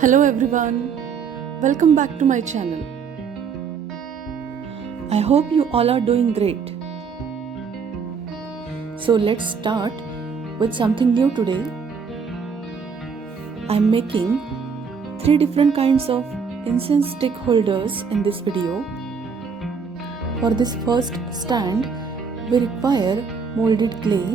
Hello everyone, welcome back to my channel. I hope you all are doing great. So let's start with something new today. I'm making 3 different kinds of incense stick holders in this video. For this first stand, we require molded clay.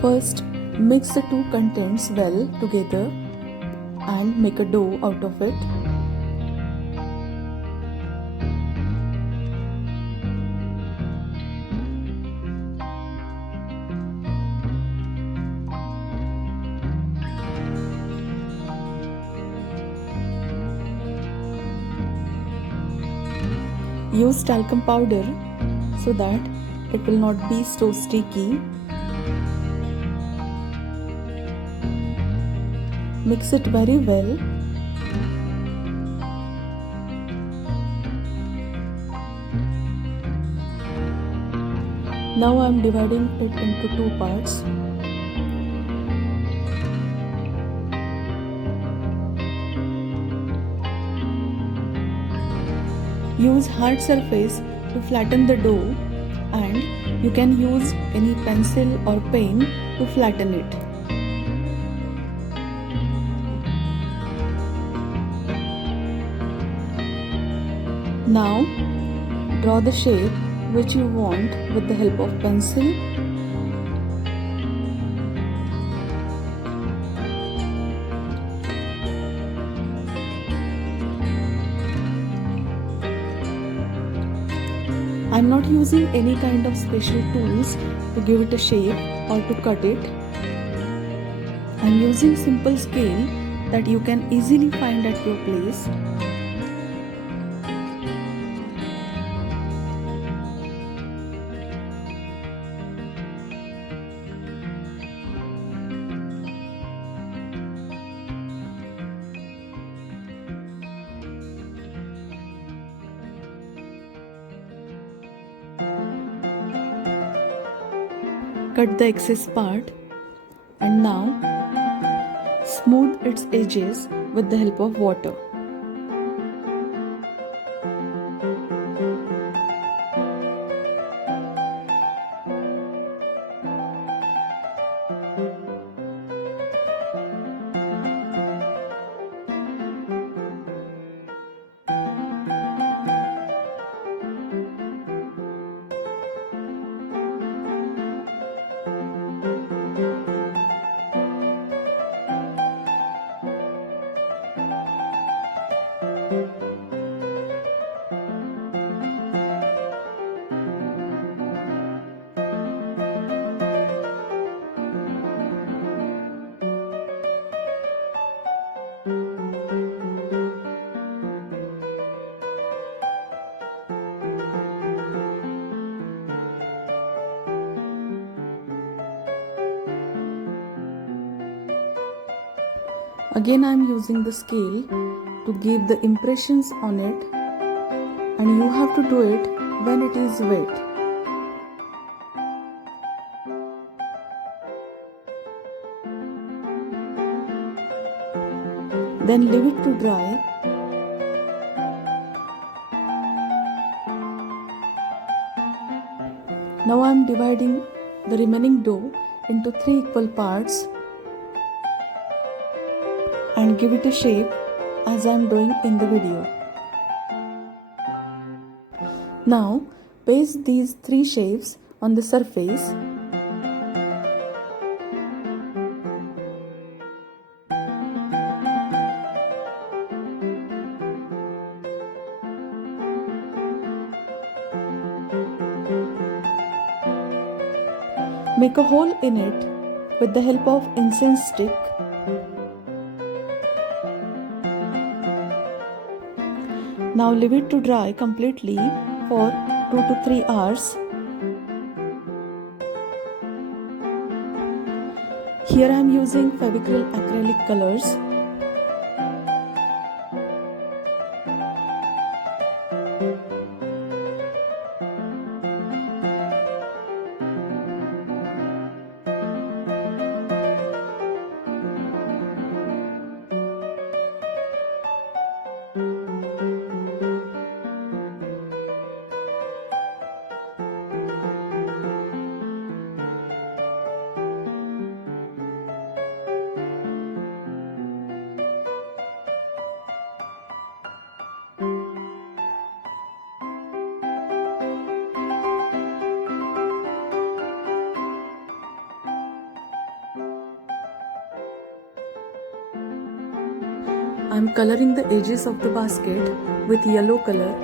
First, mix the two contents well together and make a dough out of it. Use talcum powder so that it will not be so sticky. Mix it very well. Now I am dividing it into 2 parts. Use hard surface to flatten the dough, and you can use any pencil or pen to flatten it. Now draw the shape which you want with the help of pencil. I am not using any kind of special tools to give it a shape or to cut it. I am using simple scale that you can easily find at your place. Cut the excess part and now smooth its edges with the help of water. Again I am using the scale to give the impressions on it, and you have to do it when it is wet. Then leave it to dry. Now I am dividing the remaining dough into 3 equal parts and give it a shape as I am doing in the video. Now paste these 3 shapes on the surface. Make a hole in it with the help of incense stick. Now leave it to dry completely for 2 to 3 hours. Here I am using fevicol acrylic colors. I'm coloring the edges of the basket with yellow color.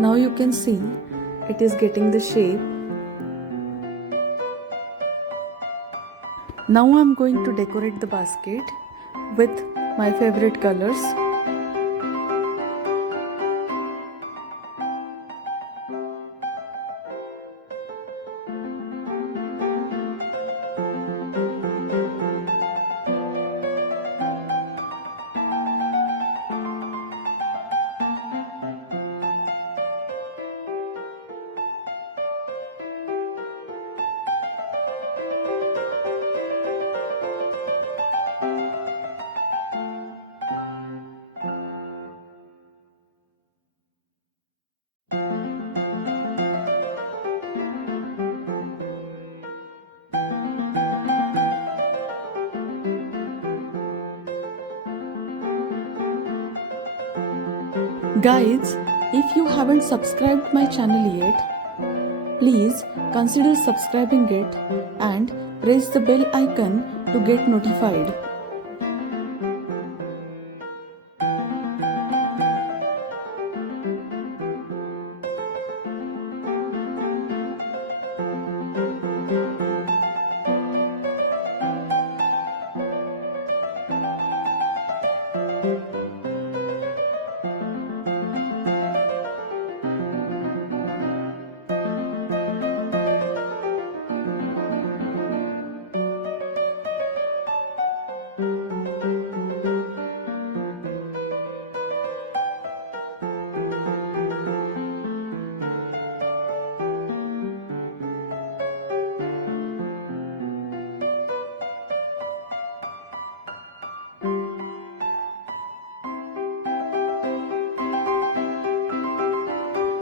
Now you can see it is getting the shape. Now I am going to decorate the basket with my favorite colors. Guys, if you haven't subscribed my channel yet, please consider subscribing it and press the bell icon to get notified.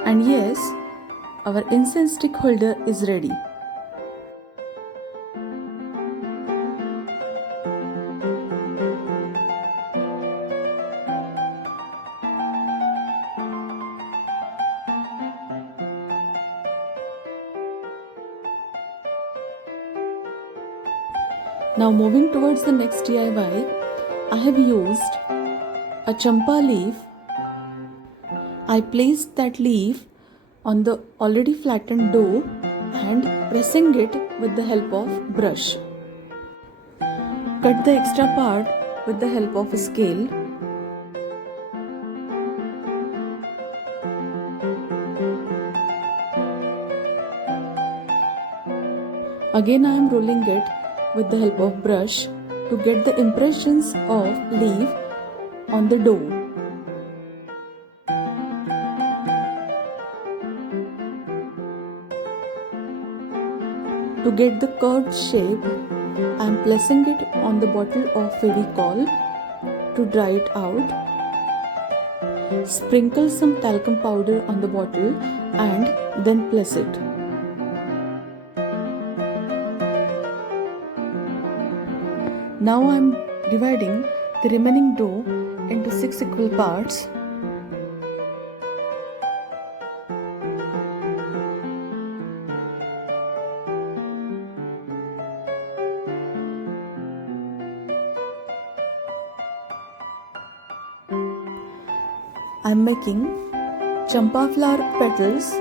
And yes, our incense stick holder is ready. Now moving towards the next DIY, I have used a champa leaf. I placed that leaf on the already flattened dough and pressing it with the help of brush. Cut the extra part with the help of a scale. Again I am rolling it with the help of brush to get the impressions of leaf on the dough. To get the curved shape, I am placing it on the bottle of fevicol to dry it out. Sprinkle some talcum powder on the bottle and then place it. Now I am dividing the remaining dough into 6 equal parts. I'm making Champa flower petals.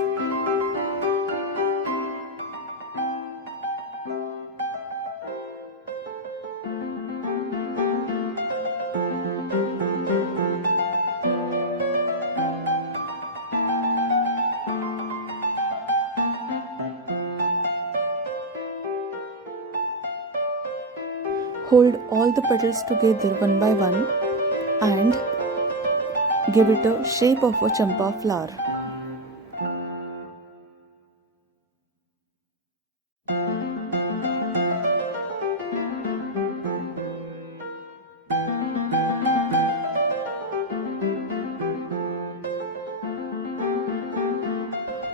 Hold all the petals together one by one and give it a shape of a champa flower.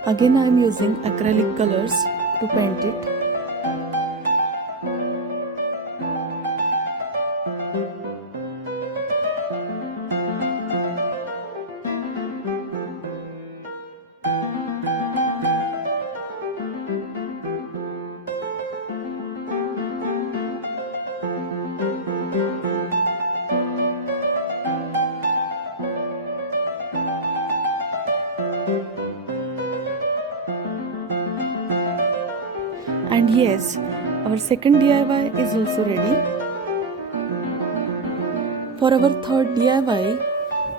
Again I am using acrylic colors to paint it. And yes, our second DIY is also ready. For our third DIY,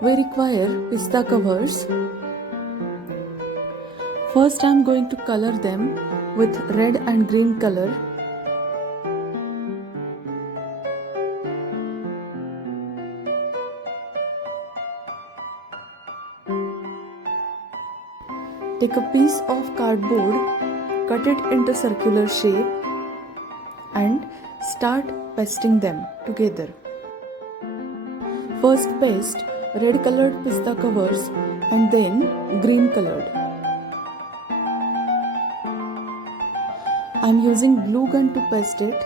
we require pista covers. First I am going to color them with red and green color. Take a piece of cardboard, cut it into circular shape and start pasting them together. First paste red colored pista covers and then green colored. I am using glue gun to paste it.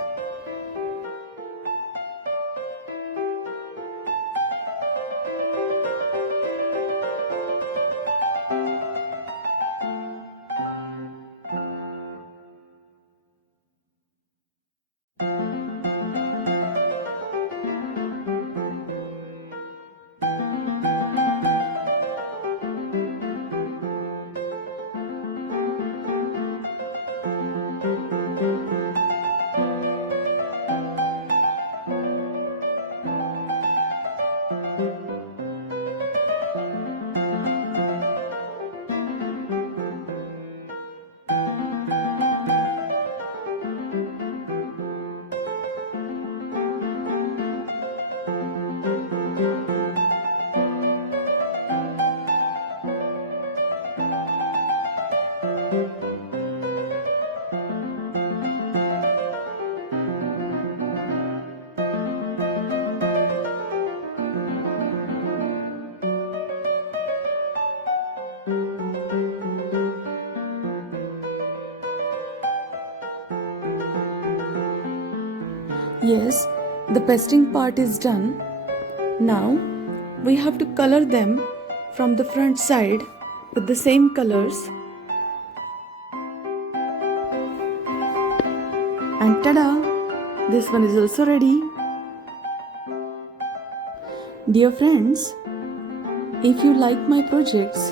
Yes, the pasting part is done. Now we have to color them from the front side with the same colors. And tada! This one is also ready. Dear friends, if you like my projects,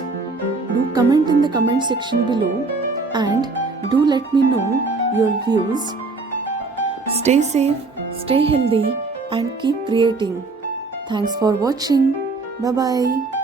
do comment in the comment section below and do let me know your views. Stay safe, stay healthy and keep creating. Thanks for watching. Bye bye.